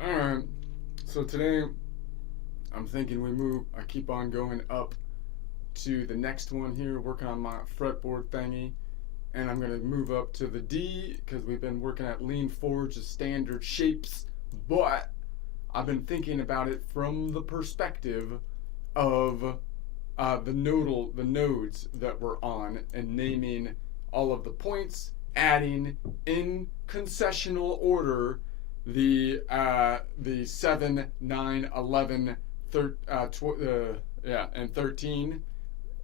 Alright, so today I'm thinking I keep on going up to the next one here, working on my fretboard thingy, and I'm going to move up to the D because we've been working at Lean Forge, the standard shapes, but I've been thinking about it from the perspective of the nodes that we're on, and naming all of the points, adding in concessional order the 7, 9, 11, and 13,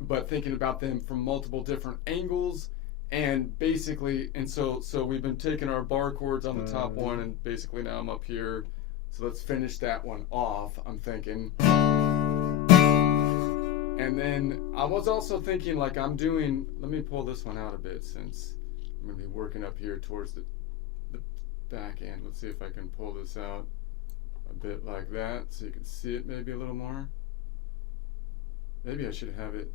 but thinking about them from multiple different angles, and basically, and so we've been taking our bar chords on the top one, and basically now I'm up here. So let's finish that one off, I'm thinking. And then I was also thinking, like, let me pull this one out a bit, since I'm going to be working up here towards the back end. Let's see if I can pull this out a bit like that so you can see it maybe a little more. Maybe I should have it,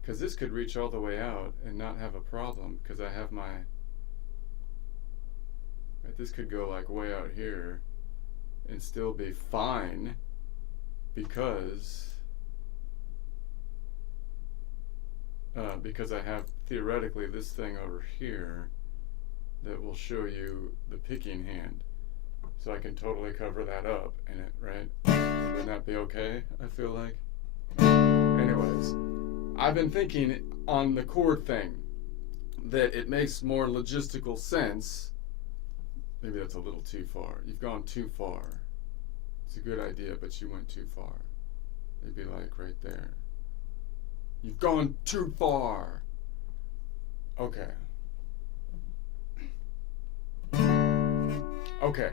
because this could reach all the way out and not have a problem, because I have my, right, this could go like way out here and still be fine, because I have theoretically this thing over here that will show you the picking hand. So I can totally cover that up in it, right? Wouldn't that be okay, I feel like? Anyways, I've been thinking on the chord thing that it makes more logistical sense. Maybe that's a little too far. You've gone too far. It's a good idea, but you went too far. Maybe like right there. You've gone too far. Okay. Okay.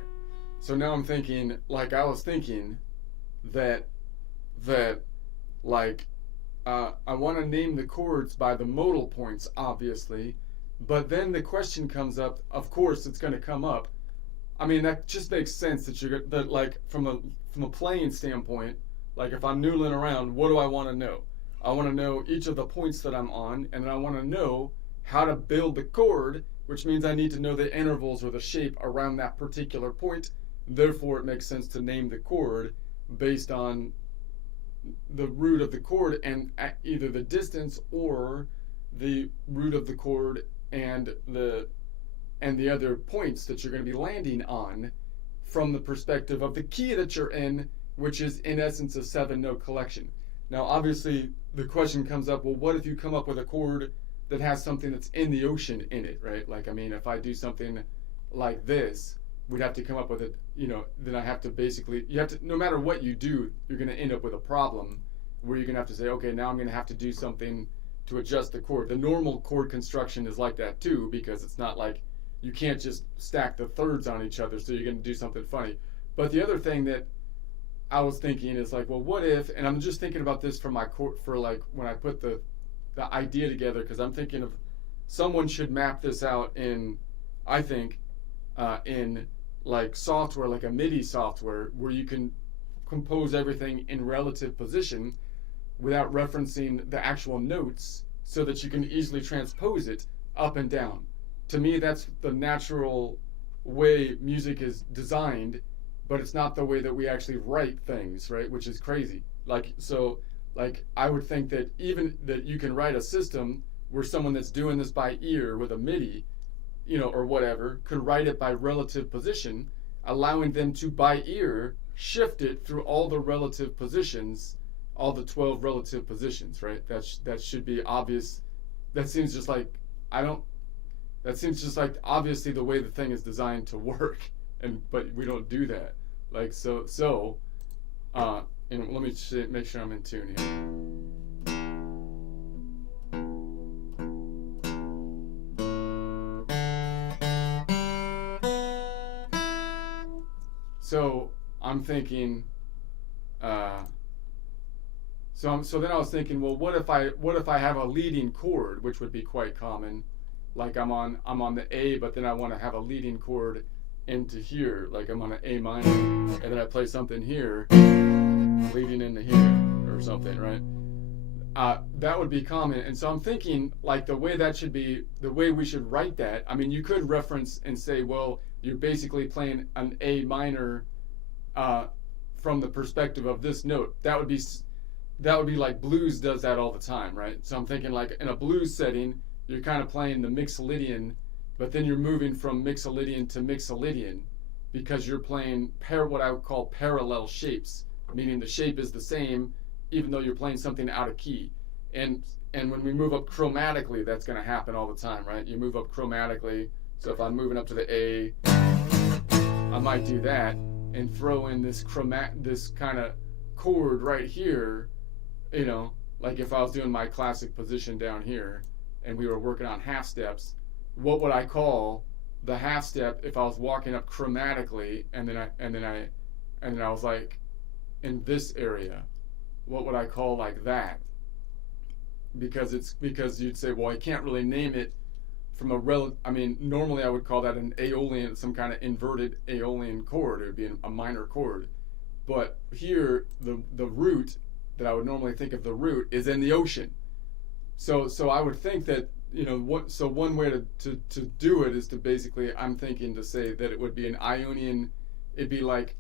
So now I'm thinking, like I was thinking, that like, I want to name the chords by the modal points, obviously, but then the question comes up, of course it's going to come up. I mean, that just makes sense that like from a playing standpoint, like if I'm noodling around, what do I want to know? I want to know each of the points that I'm on, and then I want to know how to build the chord, which means I need to know the intervals or the shape around that particular point. Therefore, it makes sense to name the chord based on the root of the chord and either the distance or the root of the chord and the other points that you're going to be landing on from the perspective of the key that you're in, which is in essence a 7-note collection. Now, obviously, the question comes up, well, what if you come up with a chord that has something that's in the ocean in it, right? Like, I mean, if I do something like this, we'd have to come up with it, then I have to basically, no matter what you do, you're going to end up with a problem where you're going to have to say, okay, now I'm going to have to do something to adjust the chord. The normal chord construction is like that too, because it's not like you can't just stack the thirds on each other, so you're going to do something funny. But the other thing that I was thinking is like, well, what if, and I'm just thinking about this for my chord, for like when I put the idea together, because I'm thinking of someone should map this out in, I think, in like software, like a MIDI software, where you can compose everything in relative position without referencing the actual notes, so that you can easily transpose it up and down. To me, that's the natural way music is designed, but it's not the way that we actually write things, right? Which is crazy. Like, so Like I would think that even that you can write a system where someone that's doing this by ear with a MIDI, or whatever, could write it by relative position, allowing them to by ear shift it through all the relative positions, all the 12 relative positions, right? That should be obvious. That seems just like I don't. That seems just like obviously the way the thing is designed to work, but we don't do that. Like so. And let me make sure I'm in tune here. So I'm thinking. So then I was thinking, well, what if I have a leading chord, which would be quite common, like I'm on the A, but then I want to have a leading chord into here, like I'm on an A minor, and then I play something here, leading into here or something, right? That would be common, and so I'm thinking like the way we should write that. I mean, you could reference and say, well, you're basically playing an A minor from the perspective of this note. That would be like blues does that all the time, right? So I'm thinking like in a blues setting, you're kind of playing the Mixolydian, but then you're moving from Mixolydian to Mixolydian because you're playing what I would call parallel shapes, meaning the shape is the same even though you're playing something out of key. And when we move up chromatically, that's going to happen all the time, right? You move up chromatically. So if I'm moving up to the A, I might do that and throw in this kind of chord right here, like if I was doing my classic position down here and we were working on half steps, what would I call the half step if I was walking up chromatically and then I was like in this area? What would I call like that? Because you'd say, well, I can't really name it from normally I would call that an Aeolian, some kind of inverted Aeolian chord. It would be a minor chord. But here, the root that I would normally think of the root is in the ocean. So I would think that, one way to do it is to basically, I'm thinking to say that it would be an Ionian, it'd be like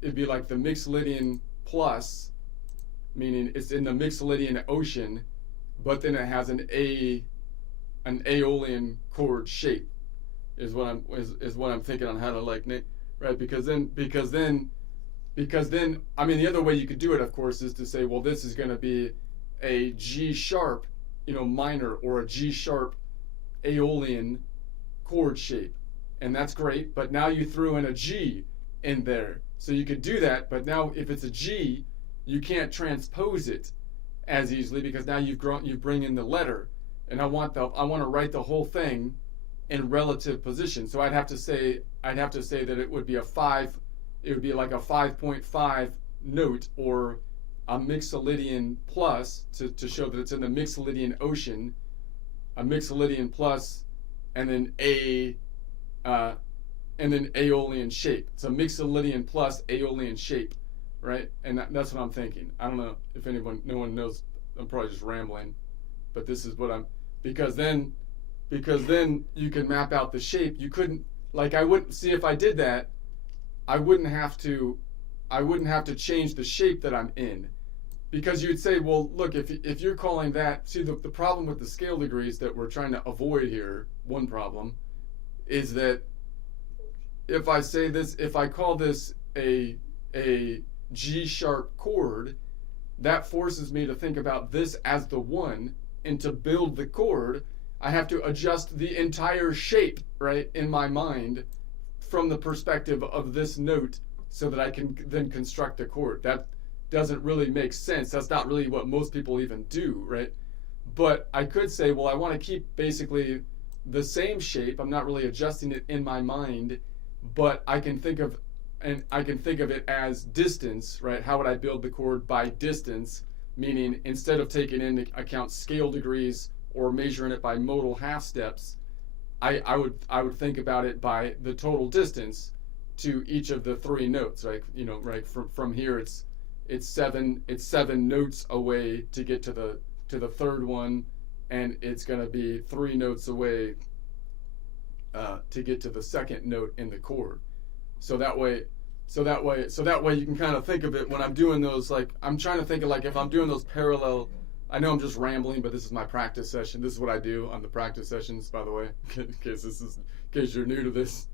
the Mixolydian plus, meaning it's in the Mixolydian ocean, but then it has an Aeolian chord shape, is what I'm thinking on how to right? Because then, I mean, the other way you could do it, of course, is to say, well, this is going to be a G sharp, minor, or a G sharp Aeolian chord shape, and that's great. But now you threw in a G in there, so you could do that. But now, if it's a G, you can't transpose it as easily because now you bring in the letter, and I want to write the whole thing in relative position. So I'd have to say that it would be it would be like a 5.5 note or a Mixolydian plus to show that it's in the Mixolydian ocean, a Mixolydian plus, and then Aeolian shape. It's a Mixolydian plus Aeolian shape, right? And that's what I'm thinking. I don't know if no one knows. I'm probably just rambling, but this is what because then you can map out the shape. You couldn't, I wouldn't see if I did that. I wouldn't have to change the shape that I'm in, because you'd say, well, look, if you're calling that, see, the problem with the scale degrees that we're trying to avoid here, one problem, is that if I call this a G sharp chord, that forces me to think about this as the one, and to build the chord, I have to adjust the entire shape, right, in my mind from the perspective of this note so that I can then construct a chord. That doesn't really make sense. That's not really what most people even do, right? But I could say, well, I want to keep basically the same shape. I'm not really adjusting it in my mind, but I can think of it as distance, right? How would I build the chord by distance? Meaning, instead of taking into account scale degrees or measuring it by modal half steps, I would think about it by the total distance to each of the three notes, right? Right from here it's 7 notes away to get to the third one, and it's going to be 3 notes away to get to the second note in the chord. So that way So that way you can kind of think of it when I'm doing those, like, I'm trying to think of, like, if I'm doing those parallel. I know I'm just rambling, but this is my practice session. This is what I do on the practice sessions, by the way, in case you're new to this.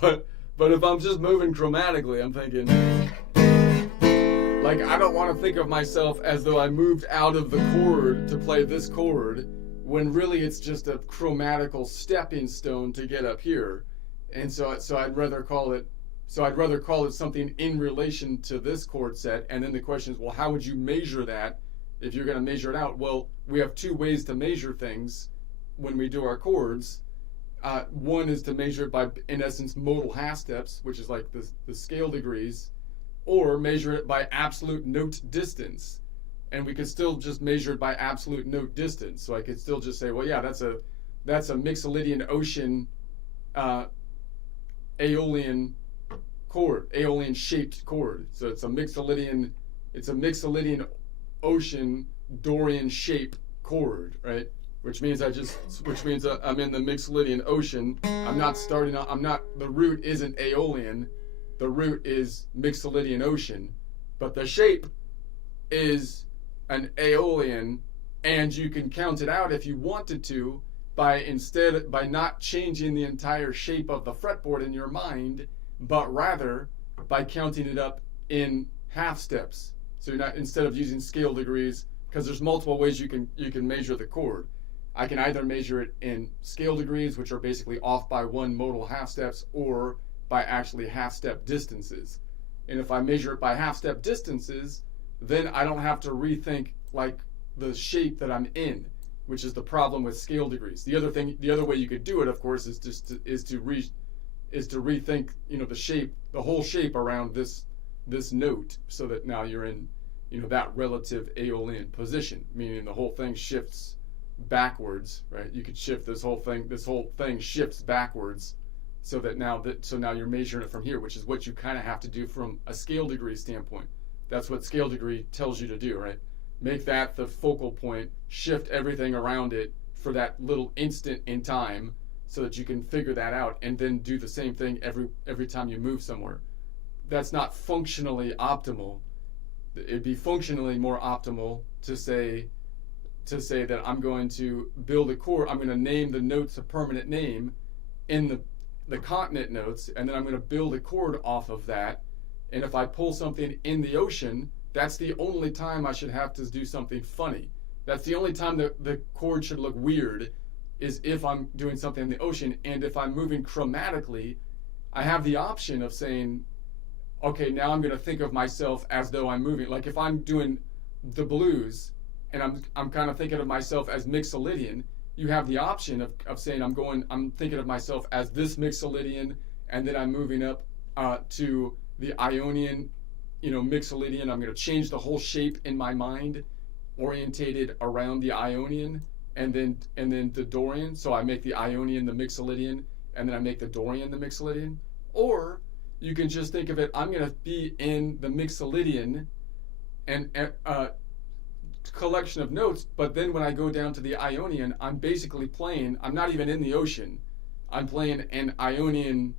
But if I'm just moving chromatically, I'm thinking, like, I don't want to think of myself as though I moved out of the chord to play this chord, when really it's just a chromatical stepping stone to get up here. And so I'd rather call it something in relation to this chord set. And then the question is, well, how would you measure that if you're going to measure it out? Well, we have two ways to measure things when we do our chords. One is to measure it by, in essence, modal half steps, which is like the scale degrees, or measure it by absolute note distance. And we could still just measure it by absolute note distance. So I could still just say, well, yeah, that's a Mixolydian ocean Aeolian chord, Aeolian shaped chord. So it's a Mixolydian ocean Dorian shape chord, right? Which means I'm in the Mixolydian ocean. The root isn't Aeolian. The root is Mixolydian ocean, but the shape is an Aeolian, and you can count it out if you wanted to by not changing the entire shape of the fretboard in your mind, but rather by counting it up in half steps. So you're not, instead of using scale degrees, because there's multiple ways you can measure the chord. I can either measure it in scale degrees, which are basically off by one modal half steps, or by actually half step distances. And if I measure it by half step distances, then I don't have to rethink like the shape that I'm in, which is the problem with scale degrees. The other way you could do it, of course, is to rethink, the whole shape around this note, so that now you're in, that relative Aeolian position, meaning the whole thing shifts backwards, right? You could shift this whole thing shifts backwards, so now you're measuring it from here, which is what you kind of have to do from a scale degree standpoint. That's what scale degree tells you to do, right? Make that the focal point, shift everything around it for that little instant in time, so that you can figure that out, and then do the same thing every time you move somewhere. That's not functionally optimal. It'd be functionally more optimal to say that I'm going to build a chord. I'm going to name the notes a permanent name in the continent notes, and then I'm going to build a chord off of that. And if I pull something in the ocean, that's the only time I should have to do something funny. That's the only time the chord should look weird, is if I'm doing something in the ocean. And if I'm moving chromatically, I have the option of saying, okay, now I'm going to think of myself as though I'm moving. Like if I'm doing the blues and I'm kind of thinking of myself as Mixolydian, you have the option of saying I'm thinking of myself as this Mixolydian, and then I'm moving up to the Ionian, Mixolydian. I'm going to change the whole shape in my mind, orientated around the Ionian, and then the Dorian. So I make the Ionian the Mixolydian, and then I make the Dorian the Mixolydian. Or you can just think of it, I'm going to be in the Mixolydian and collection of notes, but then when I go down to the Ionian, I'm basically playing, I'm not even in the ocean, I'm playing an Ionian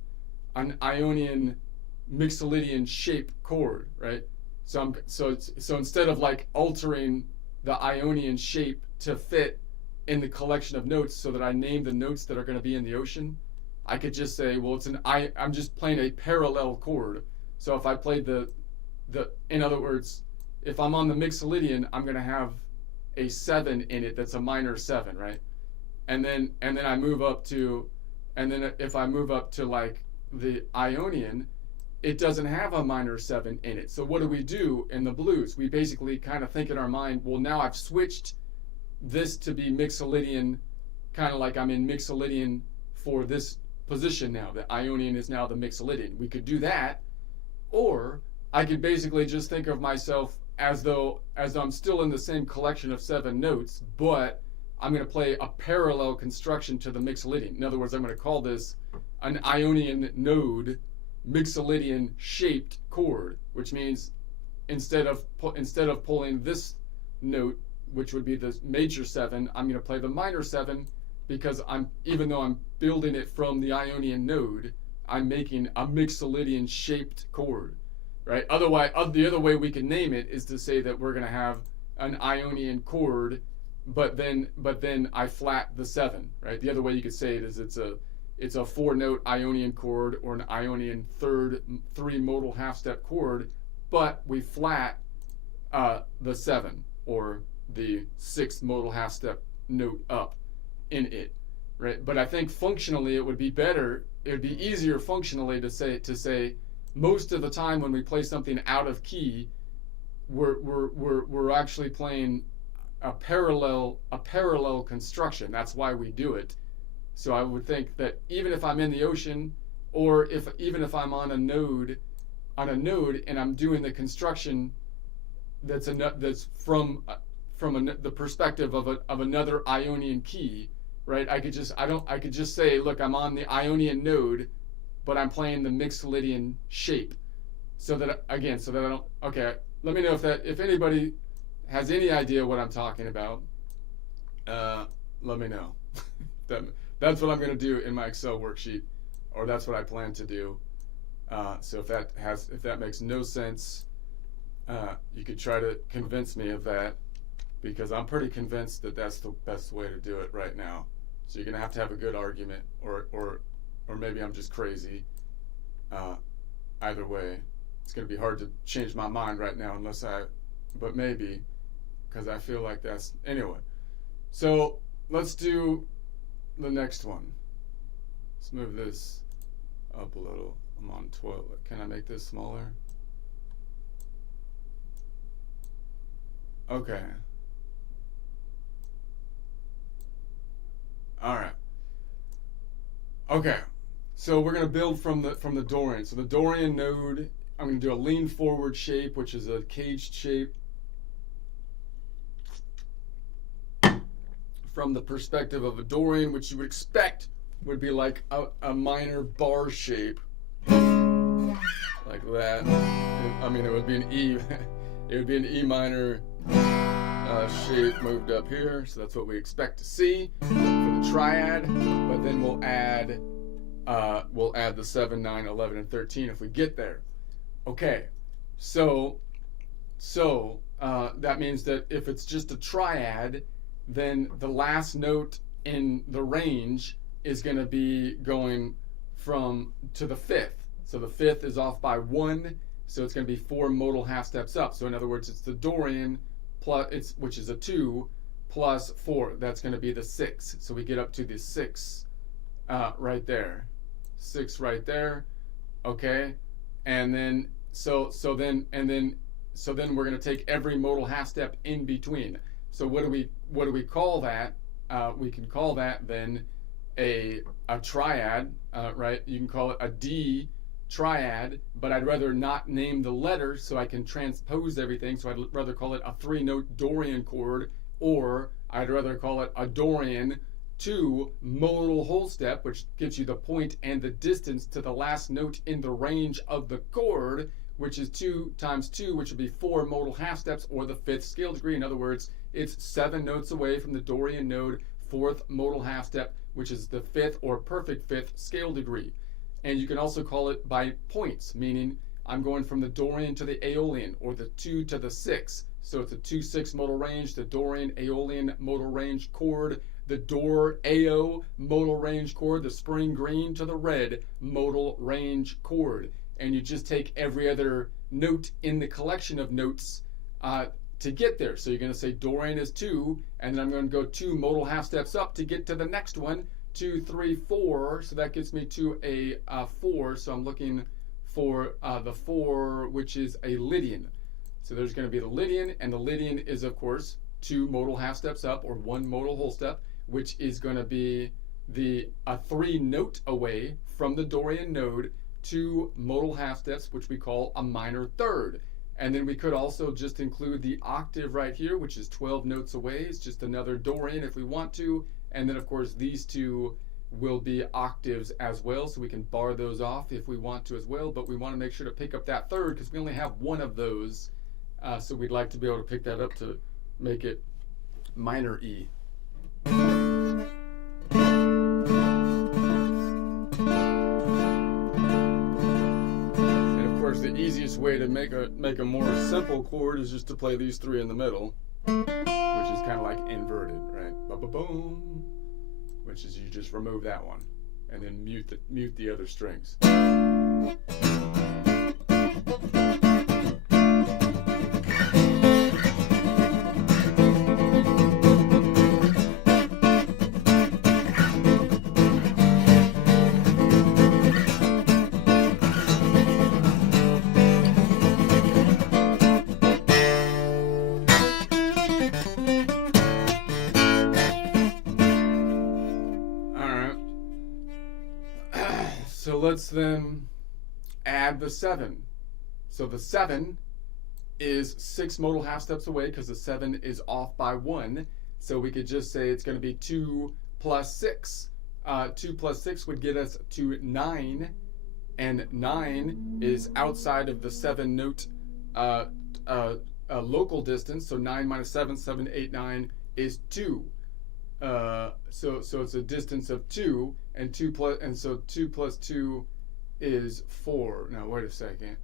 Mixolydian shape chord, right? So instead of like altering the Ionian shape to fit in the collection of notes so that I name the notes that are going to be in the ocean, I could just say, well, I'm just playing a parallel chord. So if I played in other words, if I'm on the Mixolydian, I'm going to have a 7 in it that's a minor 7, right? And then I move up to, and then if I move up to like the Ionian, it doesn't have a minor 7 in it. So what do we do in the blues? We basically kind of think in our mind, well, now I've switched this to be Mixolydian, kind of like I'm in Mixolydian for this position now. The Ionian is now the Mixolydian. We could do that, or I could basically just think of myself as though I'm still in the same collection of 7 notes, but I'm going to play a parallel construction to the Mixolydian. In other words, I'm going to call this an Ionian node Mixolydian shaped chord, which means instead of pulling this note, which would be the major 7, I'm going to play the minor 7, because even though I'm building it from the Ionian node, I'm making a Mixolydian shaped chord, right? Otherwise, the other way we can name it is to say that we're going to have an Ionian chord, but then I flat the 7, right? The other way you could say it is it's a 4-note Ionian chord or an Ionian 3-modal half-step chord, but we flat the 7 or the 6th modal half-step note up in it, right? But I think functionally it would be better. It would be easier functionally to say most of the time when we play something out of key, we're actually playing a parallel construction. That's why we do it. So I would think that even if I'm in the ocean, or even if I'm on a node and I'm doing the construction that's from the perspective of another Ionian key, right? I could just say, look, I'm on the Ionian node, but I'm playing the Mixolydian shape. So that I don't. Okay, let me know if anybody has any idea what I'm talking about. Let me know. That's what I'm going to do in my Excel worksheet, or that's what I plan to do. So if that makes no sense, you could try to convince me of that, because I'm pretty convinced that that's the best way to do it right now. So you're going to have a good argument, or maybe I'm just crazy. Either way, it's going to be hard to change my mind right now but maybe, because I feel like that's, anyway. So let's do the next one. Let's move this up a little. I'm on 12. Can I make this smaller? Okay. All right. Okay. So we're going to build from the Dorian. So the Dorian node, I'm going to do a lean forward shape, which is a caged shape. From the perspective of a Dorian, which you would expect would be like a minor bar shape, like that. I mean, it would be an E. It would be an E minor shape moved up here. So that's what we expect to see for the triad. But then we'll add the 7, 9, 11, and 13 if we get there. Okay. So that means that if it's just a triad, then the last note in the range is going to be going to the 5th. So the 5th is off by 1, so it's going to be 4 modal half steps up. So in other words, it's the Dorian which is a 2 plus 4. That's going to be the 6. So we get up to the 6 right there. 6 right there. Okay, and then so then we're going to take every modal half step in between. So what do we call that? We can call that then a triad, right? You can call it a D triad, but I'd rather not name the letter so I can transpose everything. So I'd rather call it a 3-note Dorian chord, or I'd rather call it a Dorian 2 modal whole step, which gives you the point and the distance to the last note in the range of the chord, which is 2 times 2, which would be 4 modal half steps, or the 5th scale degree. In other words, it's 7 notes away from the Dorian node, 4th modal half step, which is the 5th or perfect 5th scale degree. And you can also call it by points, meaning I'm going from the Dorian to the Aeolian, or the 2 to the 6. So it's a 2-6 modal range, the Dorian Aeolian modal range chord, the Dor Ao modal range chord, the spring green to the red modal range chord. And you just take every other note in the collection of notes to get there. So you're going to say Dorian is 2, and then I'm going to go 2 modal half steps up to get to the next one, 2, 3, 4. So that gets me to a 4. So I'm looking for the 4, which is a Lydian. So there's going to be the Lydian, and the Lydian is, of course, 2 modal half steps up, or 1 modal whole step, which is going to be a 3 note away from the Dorian node, 2 modal half steps, which we call a minor third. And then we could also just include the octave right here, which is 12 notes away. It's just another Dorian if we want to. And then, of course, these 2 will be octaves as well, so we can bar those off if we want to as well. But we want to make sure to pick up that third, because we only have 1 of those. So we'd like to be able to pick that up to make it minor E. easiest way to make a more simple chord is just to play these three in the middle, which is kind of like inverted, right? Ba-ba-boom, which is you just remove that one and then mute the other strings. So let's then add the 7. So the 7 is 6 modal half steps away because the 7 is off by 1. So we could just say it's going to be 2 plus 6. 2 plus 6 would get us to 9. And 9 is outside of the 7 note local distance. So 9 minus 7, 7, 8, 9 is 2. So it's a distance of 2, and 2 plus 2 is 4. Now wait a second.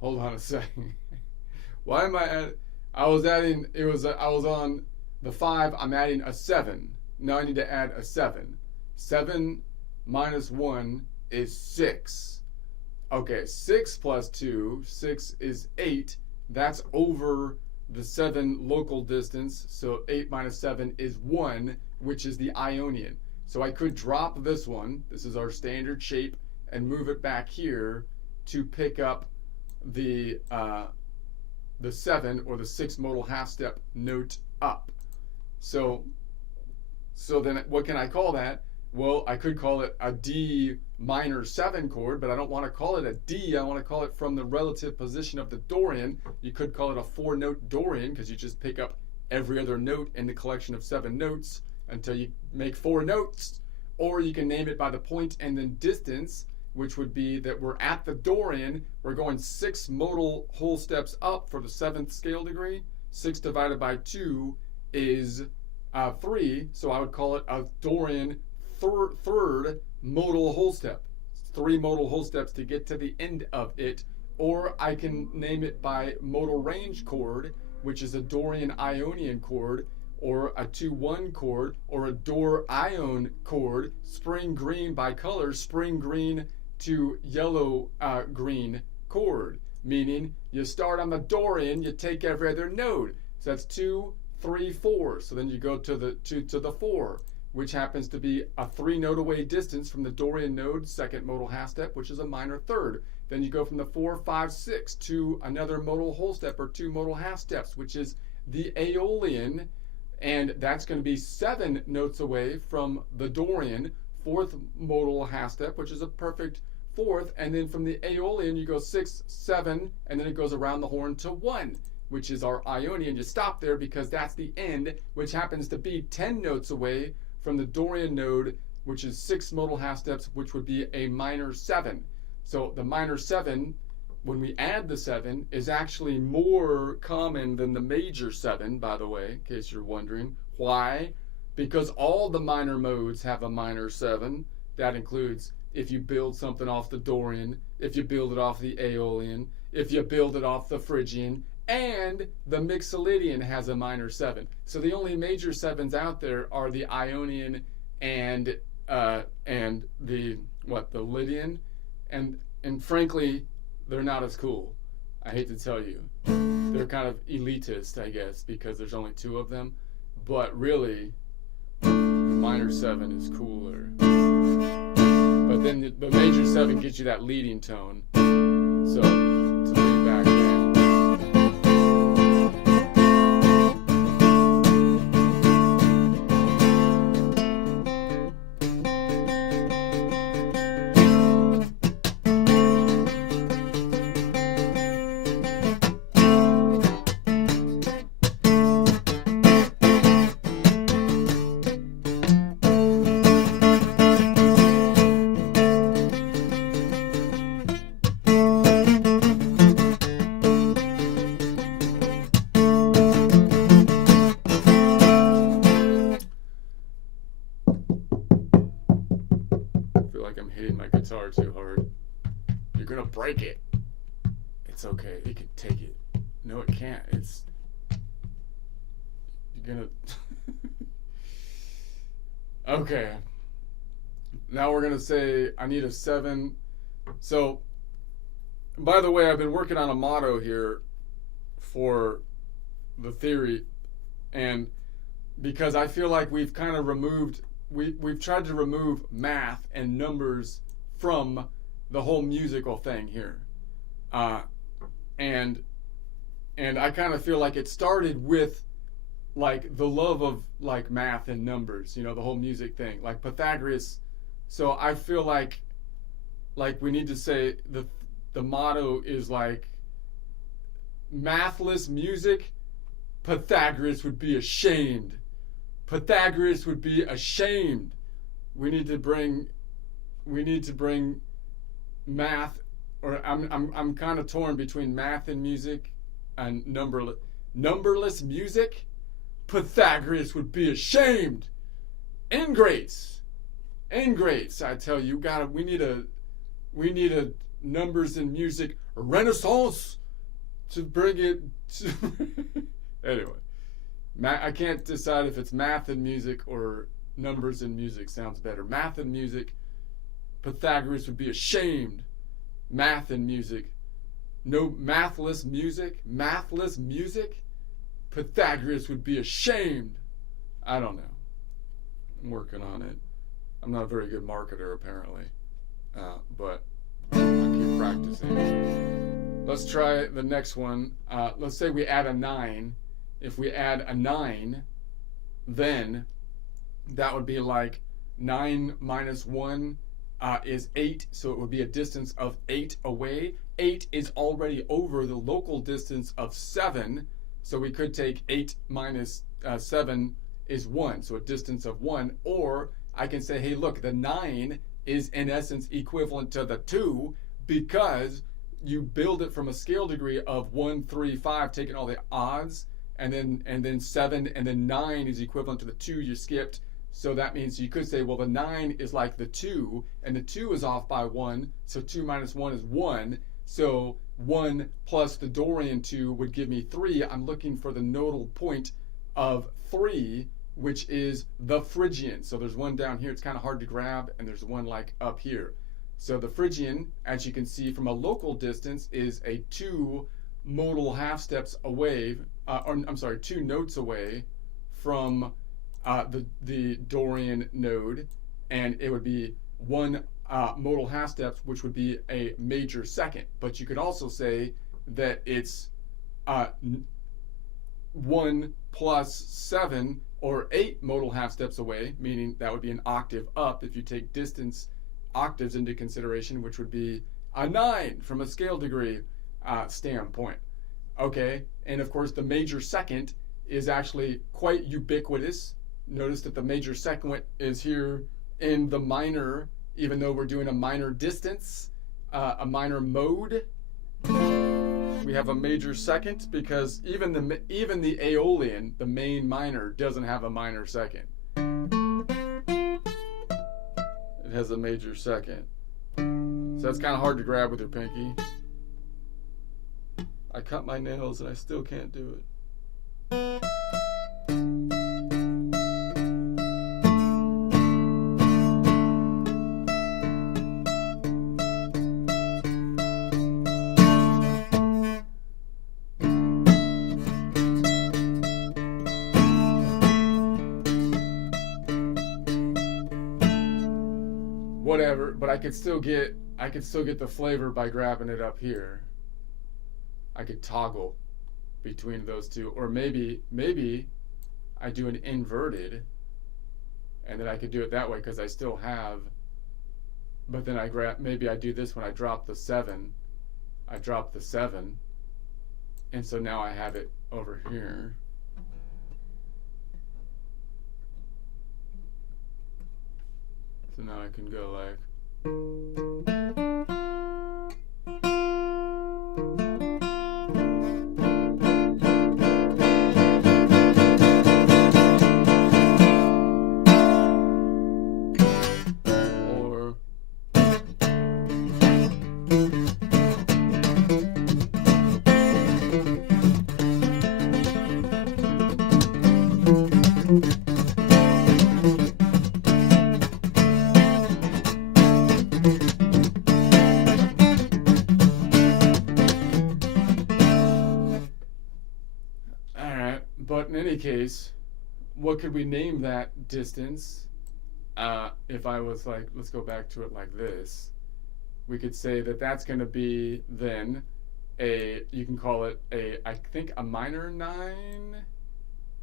Hold on a second. Why am I I was on the 5, I'm adding a 7. Now I need to add a 7. 7 minus 1 is 6. Okay, 6 plus 2, 6 is 8. That's over the 7 local distance, so 8 minus 7 is 1, which is the Ionian. So I could drop this one, this is our standard shape, and move it back here to pick up the 7 or the 6 modal half step note up. So then what can I call that? Well, I could call it a D minor 7 chord, but I don't want to call it a D. I want to call it from the relative position of the Dorian. You could call it a 4-note Dorian because you just pick up every other note in the collection of 7 notes until you make 4 notes. Or you can name it by the point and then distance, which would be that we're at the Dorian. We're going 6 modal whole steps up for the 7th scale degree. 6 divided by 2 is 3, so I would call it a Dorian third modal whole step. 3 modal whole steps to get to the end of it. Or I can name it by modal range chord, which is a Dorian Ionian chord, or a 2-1 chord, or a Dor-Ion chord, spring green by color, spring green to yellow green chord, meaning you start on the Dorian, you take every other node. So that's 2, 3, 4. So then you go to the 4, which happens to be a 3-note away distance from the Dorian node, 2nd modal half step, which is a minor 3rd. Then you go from the 4, 5, 6 to another modal whole step or 2 modal half steps, which is the Aeolian, and that's going to be 7 notes away from the Dorian, 4th modal half step, which is a perfect 4th. And then from the Aeolian, you go 6, 7, and then it goes around the horn to 1, which is our Ionian. You stop there because that's the end, which happens to be 10 notes away from the Dorian node, which is 6 modal half steps, which would be a minor 7. So the minor 7, when we add the 7, is actually more common than the major 7, by the way, in case you're wondering. Why? Because all the minor modes have a minor 7. That includes if you build something off the Dorian, if you build it off the Aeolian, if you build it off the Phrygian, and the Mixolydian has a minor 7. So the only major 7s out there are the Ionian and the Lydian, and frankly, they're not as cool. I hate to tell you. They're kind of elitist, I guess, because there's only 2 of them. But really, the minor 7 is cooler. But then the major 7 gets you that leading tone. So, to lead back in. Too hard. You're gonna break it. It's okay. It can take it. No, it can't. It's you're gonna. Okay. Now we're gonna say I need a 7. So, by the way, I've been working on a motto here for the theory, and because I feel like we've kind of removed, we've tried to remove math and numbers from the whole musical thing here, and I kind of feel like it started with like the love of like math and numbers, the whole music thing, like Pythagoras. So I feel like we need to say the motto is like mathless music. Pythagoras would be ashamed. Pythagoras would be ashamed. We need to bring math, or I'm kind of torn between math and music and numberless music. Pythagoras would be ashamed. Ingrates, I tell you, we need a numbers and music renaissance to bring it to anyway. I can't decide if it's math and music or numbers and music sounds better. Math and music, Pythagoras would be ashamed. Math and music, no mathless music, Pythagoras would be ashamed. I don't know. I'm working on it. I'm not a very good marketer, apparently. But I keep practicing. Let's try the next one. Let's say we add a 9. If we add a 9, then that would be like 9 minus 1 is 8, so it would be a distance of 8 away. 8 is already over the local distance of 7, so we could take 8 minus 7 is 1, so a distance of 1. Or I can say, hey, look, the 9 is in essence equivalent to the 2 because you build it from a scale degree of 1, 3, 5, taking all the odds, and then 7, and then 9 is equivalent to the 2 you skipped. So that means you could say, well, the 9 is like the 2, and the 2 is off by 1, so 2 minus 1 is 1. So 1 plus the Dorian 2 would give me 3. I'm looking for the nodal point of 3, which is the Phrygian. So there's one down here, it's kind of hard to grab, and there's one like up here. So the Phrygian, as you can see from a local distance, is a 2 modal half steps away, 2 notes away from the Dorian node, and it would be 1 modal half steps, which would be a major second. But you could also say that it's 1 plus 7 or 8 modal half steps away, meaning that would be an octave up if you take distance octaves into consideration, which would be a 9 from a scale degree standpoint. Okay, and of course the major second is actually quite ubiquitous. Notice that the major second is here in the minor, even though we're doing a minor distance, a minor mode. We have a major second because even the Aeolian, the main minor, doesn't have a minor second. It has a major second. So that's kind of hard to grab with your pinky. I cut my nails and I still can't do it. Whatever, but I could still get the flavor by grabbing it up here. I could toggle between those two, or maybe I do an inverted, and then I could do it that way because I still have. But then maybe I do this when I drop the 7. I drop the 7, and so now I have it over here. So now I can go like. Alright, but in any case, what could we name that distance? If I was like, let's go back to it like this. We could say that that's going to be then you can call it I think a minor 9,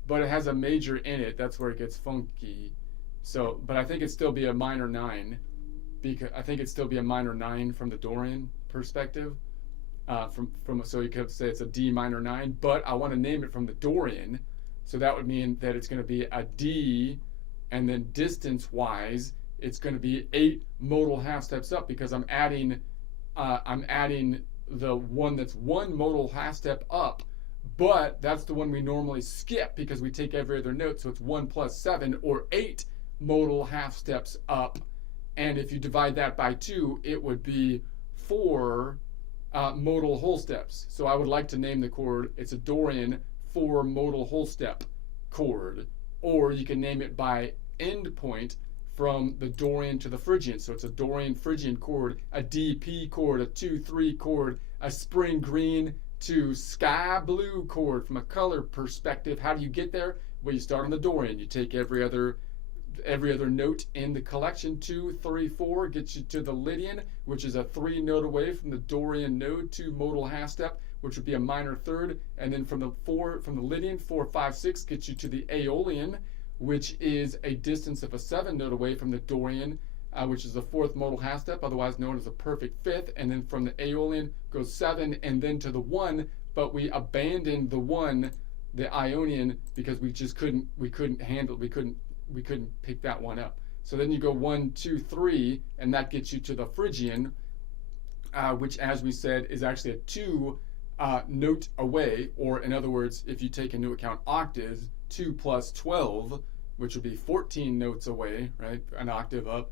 but it has a major in it. That's where it gets funky. So, but I think it'd still be a minor 9, because I think it'd still be a minor 9 from the Dorian perspective. So you could say it's a D minor 9, but I want to name it from the Dorian, so that would mean that it's going to be a D, and then distance wise it's going to be 8 modal half steps up, because I'm adding the one that's 1 modal half step up, but that's the one we normally skip because we take every other note, so it's 1 plus 7, or 8 modal half steps up. And if you divide that by 2, it would be 4 modal whole steps. So I would like to name the chord, it's a Dorian 4 modal whole step chord, or you can name it by end point from the Dorian to the Phrygian. So it's a Dorian Phrygian chord, a DP chord, a 2-3 chord, a spring green to sky blue chord. From a color perspective, how do you get there? Well, you start on the Dorian, you take every other note in the collection. 2, 3, 4 gets you to the Lydian, which is a 3 note away from the Dorian node, 2 modal half step, which would be a minor third, and then from the Lydian, 4, 5, 6 gets you to the Aeolian, which is a distance of a 7 note away from the Dorian, which is the 4th modal half step, otherwise known as a perfect 5th, and then from the Aeolian goes 7 and then to the 1, but we abandoned the 1, the Ionian, because we couldn't pick that one up. So then you go 1, 2, 3, and that gets you to the Phrygian, which, as we said, is actually a 2 note away, or in other words, if you take into account octaves, 2 plus 12, which would be 14 notes away, right, an octave up,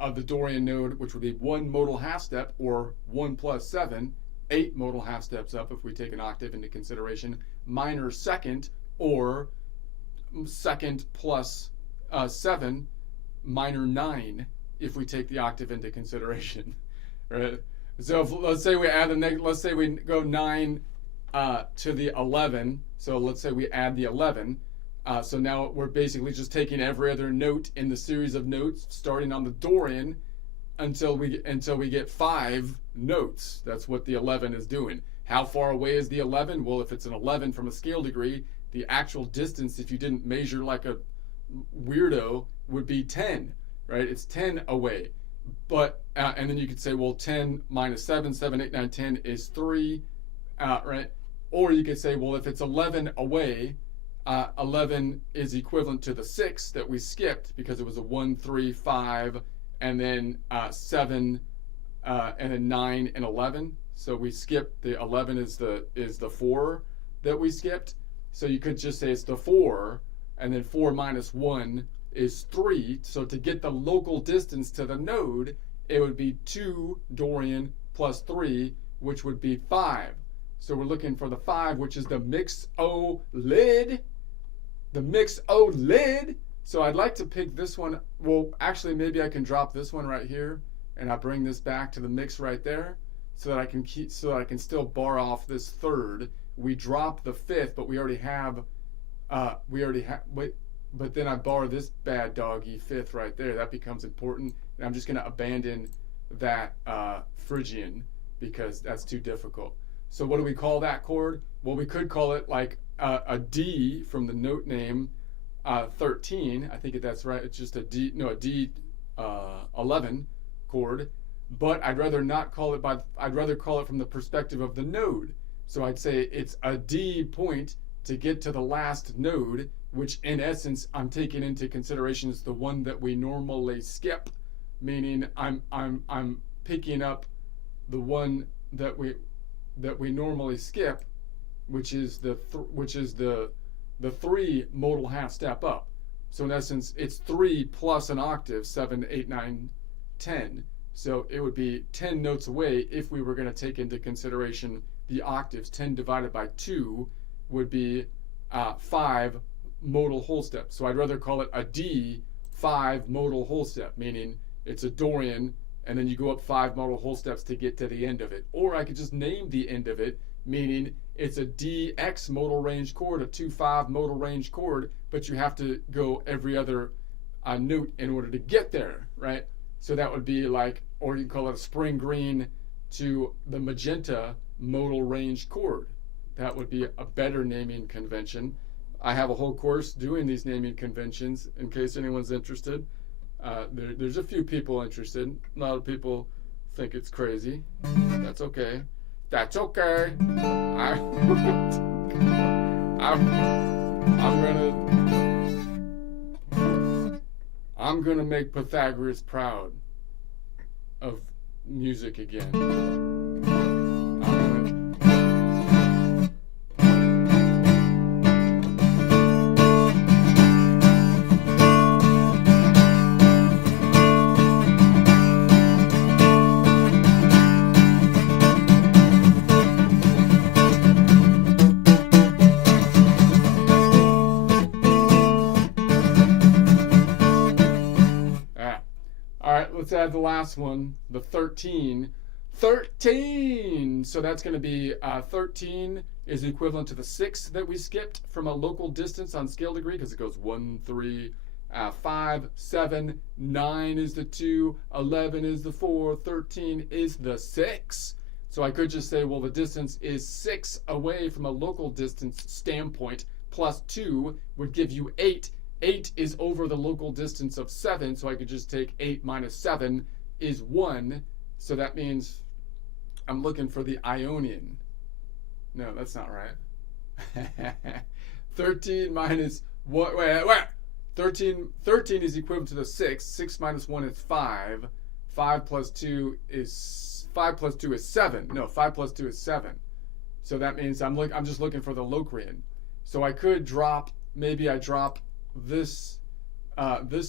of the Dorian node, which would be 1 modal half step, or 1 plus 7, 8 modal half steps up if we take an octave into consideration, minor second, or second plus 7, minor 9, if we take the octave into consideration, right? So let's say we add let's say we go 9 to the 11. So let's say we add the 11. So now we're basically just taking every other note in the series of notes, starting on the Dorian, until we get 5 notes. That's what the 11 is doing. How far away is the 11? Well, if it's an 11 from a scale degree, the actual distance, if you didn't measure like a weirdo, would be 10, right? It's 10 away. But and then you could say, well, 10 minus 7, 7, 8, 9, 10 is 3, right? Or you could say, well, if it's 11 away, 11 is equivalent to the 6 that we skipped, because it was a 1, 3, 5, and then 7, and then 9 and 11. So we skipped the 11 is the 4 that we skipped. So you could just say it's the 4, and then 4 minus 1 is 3. So to get the local distance to the node, it would be 2 Dorian plus 3, which would be 5. So we're looking for the 5, which is the mix-o-lid. The mix-o-lid. So I'd like to pick this one. Well, actually, maybe I can drop this one right here, and I bring this back to the mix right there, so that I can still bar off this 3rd. We drop the 5th, but we already have. Wait, but then I bar this bad doggy 5th right there. That becomes important, and I'm just going to abandon that Phrygian because that's too difficult. So what do we call that chord? Well, we could call it like a D from the note name 13. I think that's right. It's just a D 11 chord. But I'd rather not call it I'd rather call it from the perspective of the node. So I'd say it's a D point to get to the last node, which in essence I'm taking into consideration is the one that we normally skip, meaning I'm picking up the one that we normally skip, which is the 3 modal half step up. So in essence, it's 3 plus an octave, 7, 8, 9, 10. So it would be 10 notes away if we were going to take into consideration the octaves. 10 divided by 2 would be 5 modal whole steps. So I'd rather call it a D 5 modal whole step, meaning it's a Dorian and then you go up 5 modal whole steps to get to the end of it. Or I could just name the end of it, meaning it's a DX modal range chord, a 2-5 modal range chord, but you have to go every other note in order to get there, right? So that would be like, or you call it a spring green to the magenta modal range chord. That would be a better naming convention. I have a whole course doing these naming conventions in case anyone's interested. There's a few people interested. A lot of people think it's crazy. That's okay. That's okay. I'm gonna make Pythagoras proud of music again. Let's add the last one, the 13. 13! So that's going to be 13 is equivalent to the 6 that we skipped from a local distance on scale degree, because it goes 1, 3, 5, 7, 9 is the 2, 11 is the 4, 13 is the 6. So I could just say, well, the distance is 6 away from a local distance standpoint, plus 2 would give you 8. 8 is over the local distance of 7, so I could just take 8 minus 7 is 1. So that means I'm looking for the Ionian. No, that's not right. 13 minus what? Wait. 13 is equivalent to the 6. 6 minus 1 is 5. 5 plus 2 is 7. No, 5 plus 2 is 7. So that means I'm just looking for the Locrian. So I could drop, maybe I drop this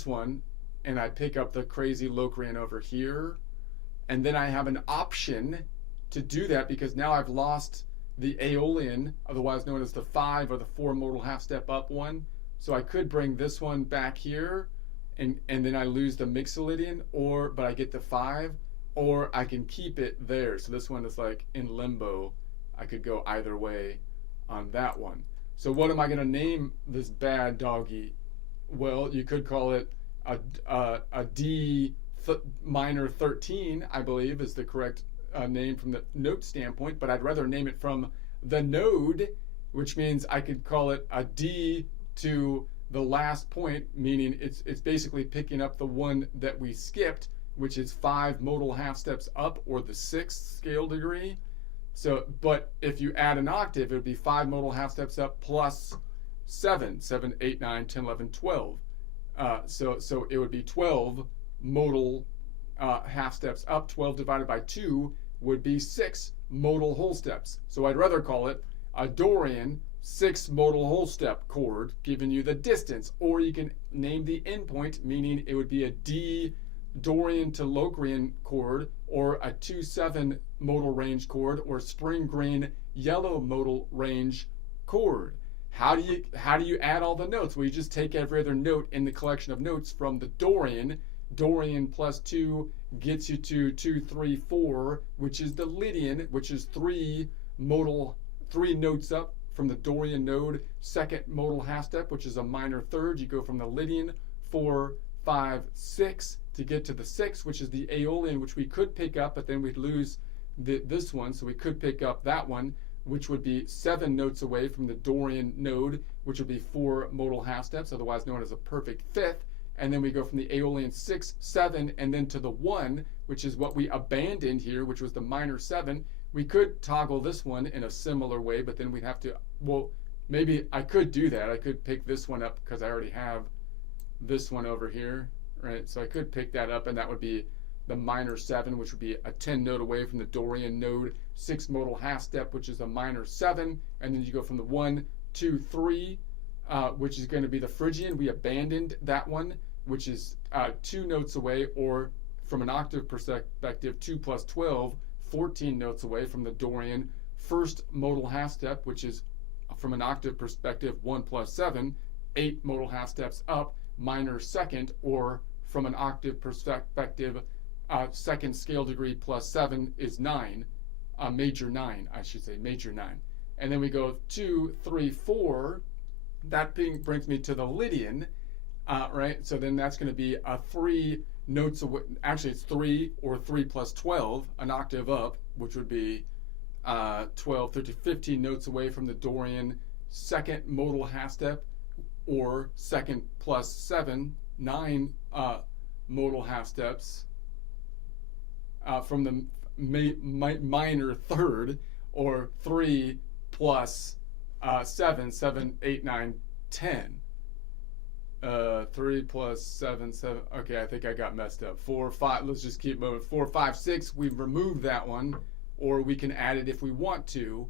one, and I pick up the crazy Locrian over here, and then I have an option to do that because now I've lost the Aeolian, otherwise known as the 5 or the 4 modal half step up one. So I could bring this one back here, and then I lose the Mixolydian, but I get the 5, or I can keep it there. So this one is like in limbo. I could go either way on that one. So what am I going to name this bad doggy? Well, you could call it a D minor 13, I believe, is the correct name from the note standpoint, but I'd rather name it from the node, which means I could call it a D to the last point, meaning it's basically picking up the one that we skipped, which is 5 modal half steps up, or the 6th scale degree. So, but if you add an octave, it would be 5 modal half steps up plus 7, 8, 9, 10, 11, 12. So it would be 12 modal half steps up. 12 divided by 2 would be 6 modal whole steps. So I'd rather call it a Dorian 6 modal whole step chord, giving you the distance. Or you can name the endpoint, meaning it would be a D Dorian to Locrian chord, or a 2-7 modal range chord, or spring green yellow modal range chord. How do you add all the notes? Well, you just take every other note in the collection of notes from the Dorian. Dorian plus 2 gets you to 2, 3, 4, which is the Lydian, which is 3 notes up from the Dorian node. Second modal half step, which is a minor third. You go from the Lydian 4, 5, 6 to get to the 6, which is the Aeolian, which we could pick up, but then we'd lose this one, so we could pick up that one, which would be 7 notes away from the Dorian node, which would be 4 modal half steps, otherwise known as a perfect fifth. And then we go from the Aeolian 6, 7, and then to the 1, which is what we abandoned here, which was the minor 7. We could toggle this one in a similar way, but then we'd have to, well, maybe I could do that. I could pick this one up because I already have this one over here, right? So I could pick that up, and that would be the minor 7, which would be a 10 note away from the Dorian node. 6 modal half step, which is a minor 7, and then you go from the 1, 2, 3, which is going to be the Phrygian. We abandoned that one, which is 2 notes away, or from an octave perspective, 2 plus 12, 14 notes away from the Dorian. First modal half step, which is from an octave perspective, 1 plus 7, 8 modal half steps up. Minor second, or from an octave perspective, second scale degree plus 7 is 9. Major 9, I should say, major 9. And then we go 2, 3, 4. That thing brings me to the Lydian, right? So then that's going to be a 3 notes away. Actually, it's 3 or 3 plus 12, an octave up, which would be 12, 13, 15 notes away from the Dorian second modal half step, or second plus 7, 9 modal half steps from the minor third, or 3 plus 7, 7, 8, 9, 10. 3 plus 7, 7. Okay, I think I got messed up. 4, 5. Let's just keep moving. 4, 5, 6. We remove that one, or we can add it if we want to,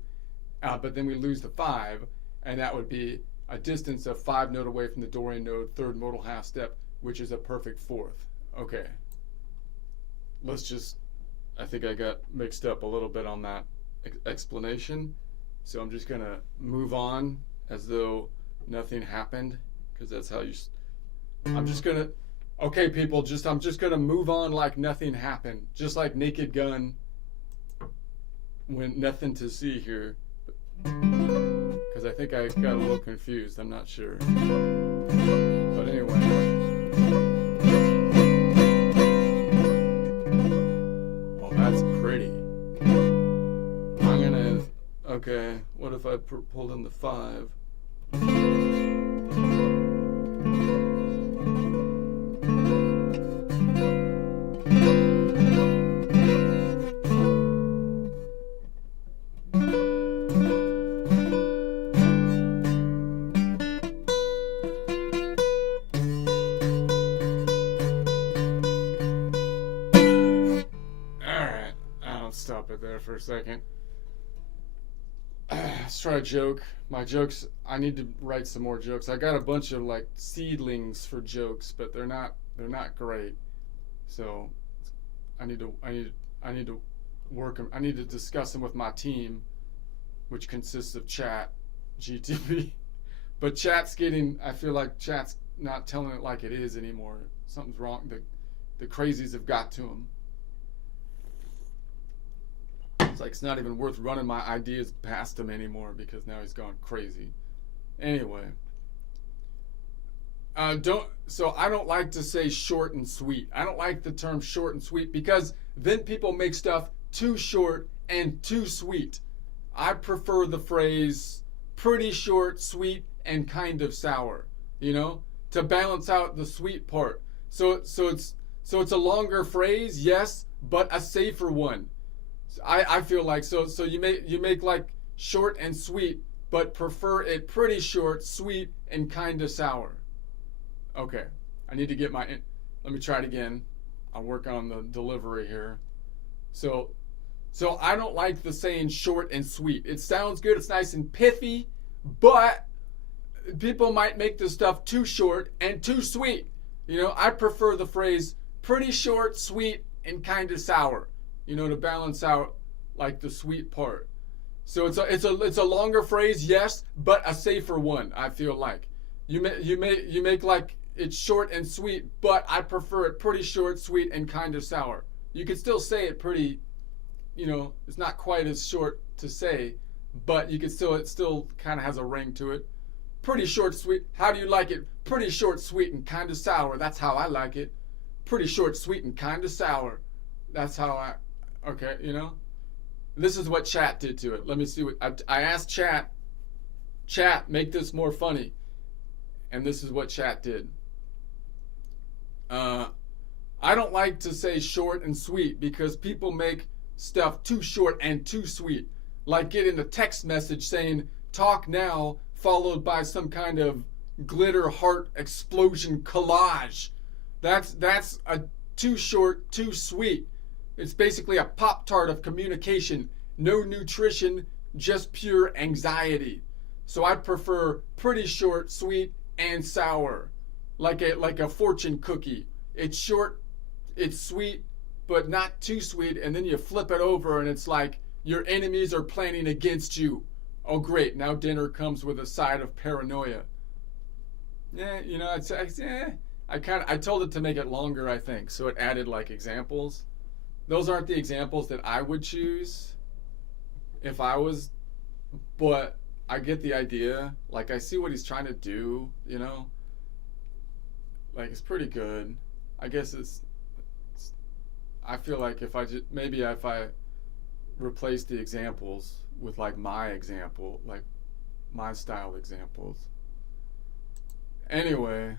but then we lose the 5, and that would be a distance of 5 note away from the Dorian node, third modal half step, which is a perfect fourth. Okay. Let's just. I think I got mixed up a little bit on that explanation, so I'm just gonna move on as though nothing happened, because that's how you. I'm just gonna. Okay, people. I'm just gonna move on like nothing happened, just like Naked Gun. When nothing to see here, because I think I got a little confused. I'm not sure, but anyway. That's pretty. I'm gonna. Okay, what if I pulled in the 5? Stop it there for a second. Let's try a joke. My jokes, I need to write some more jokes. I got a bunch of like seedlings for jokes, but they're not great. So I need to work them. I need to discuss them with my team, which consists of Chat, GTP. But Chat's I feel like Chat's not telling it like it is anymore. Something's wrong. The crazies have got to him. It's like it's not even worth running my ideas past him anymore, because now he's gone crazy. Anyway, so I don't like to say short and sweet. I don't like the term short and sweet, because then people make stuff too short and too sweet. I prefer the phrase pretty short, sweet, and kind of sour, to balance out the sweet part. So it's a longer phrase, yes, but a safer one. I feel like so you make like short and sweet, but prefer it pretty short, sweet, and kind of sour. Okay, I need to get let me try it again. I'll work on the delivery here. So I don't like the saying short and sweet. It sounds good, it's nice and pithy, but people might make this stuff too short and too sweet. I prefer the phrase pretty short, sweet, and kind of sour. To balance out like the sweet part. So it's a longer phrase, yes, but a safer one. I feel like you make like it's short and sweet, but I prefer it pretty short, sweet, and kind of sour. You can still say it pretty, it's not quite as short to say, but you can it still kind of has a ring to it. Pretty short, sweet. How do you like it? Pretty short, sweet, and kind of sour. That's how I like it. Pretty short, sweet, and kind of sour. That's how okay, this is what Chat did to it. Let me see what I asked Chat, make this more funny, and this is what Chat did. I don't like to say short and sweet, because people make stuff too short and too sweet, like getting a text message saying talk now, followed by some kind of glitter heart explosion collage. That's a too short, too sweet. It's basically a Pop-Tart of communication. No nutrition, just pure anxiety. So I prefer pretty short, sweet, and sour. Like a fortune cookie. It's short, it's sweet, but not too sweet, and then you flip it over and it's like your enemies are planning against you. Oh great, now dinner comes with a side of paranoia. I told it to make it longer, I think, so it added like examples. those aren't the examples that I would choose if I was, but I get the idea. Like, I see what he's trying to do, you know? Like, it's pretty good. I guess it's I feel like if I just, maybe if I replace the examples with like my example, like my style examples. Anyway.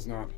was not.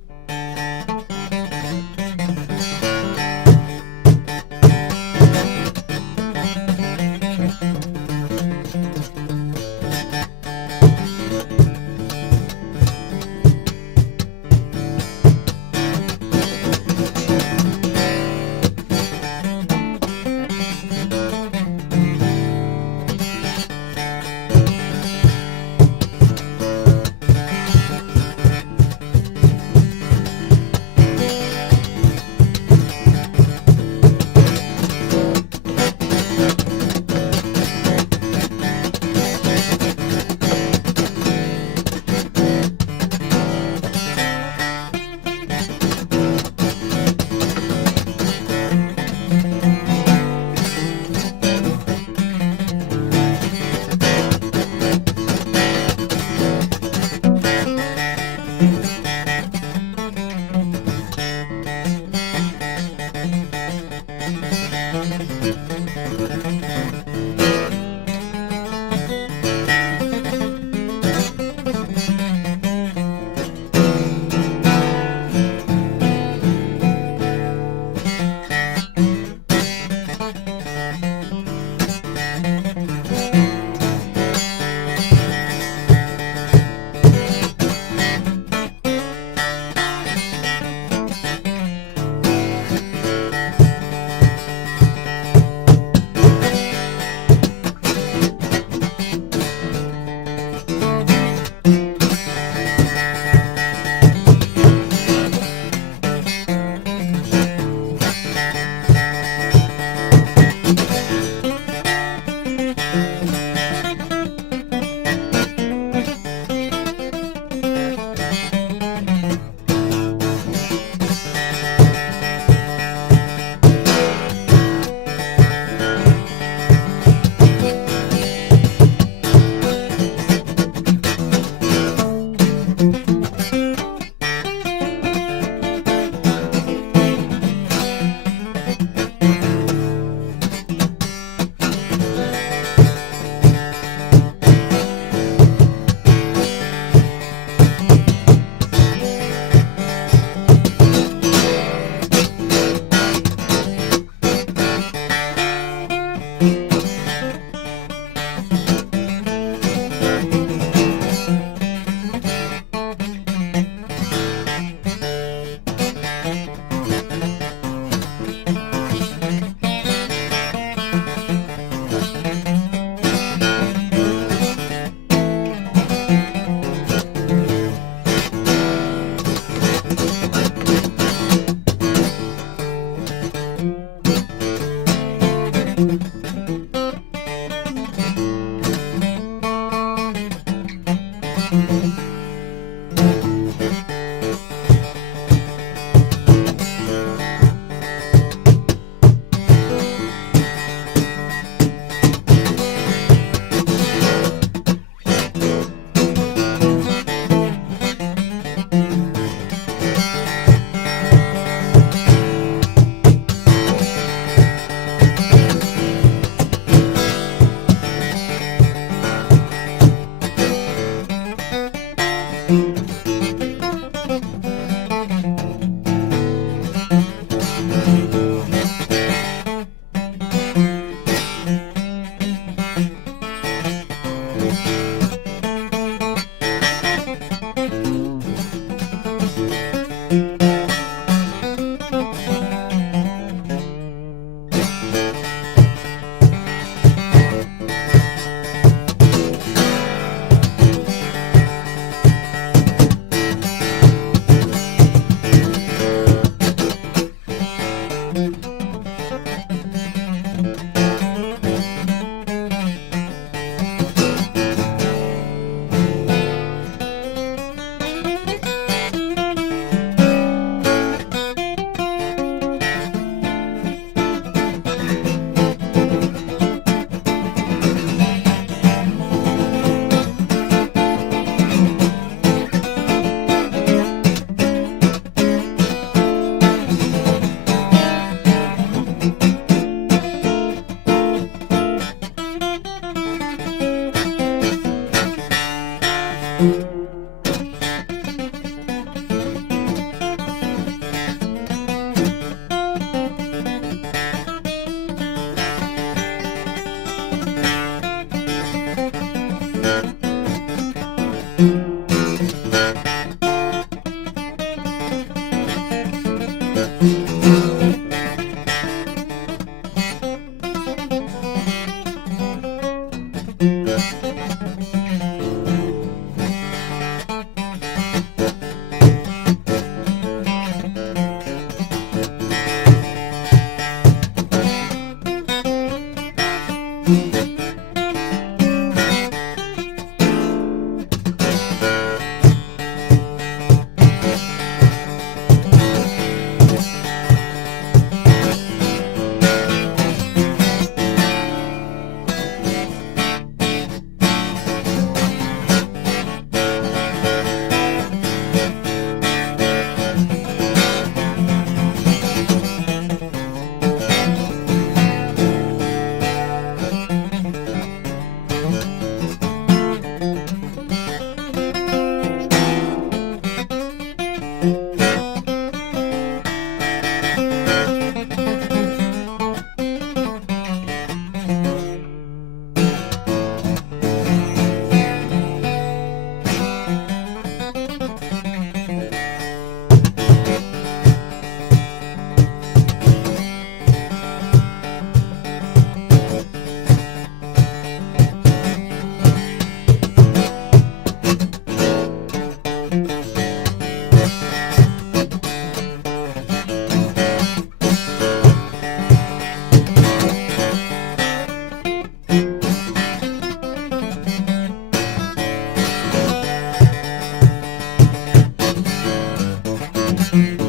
Bye.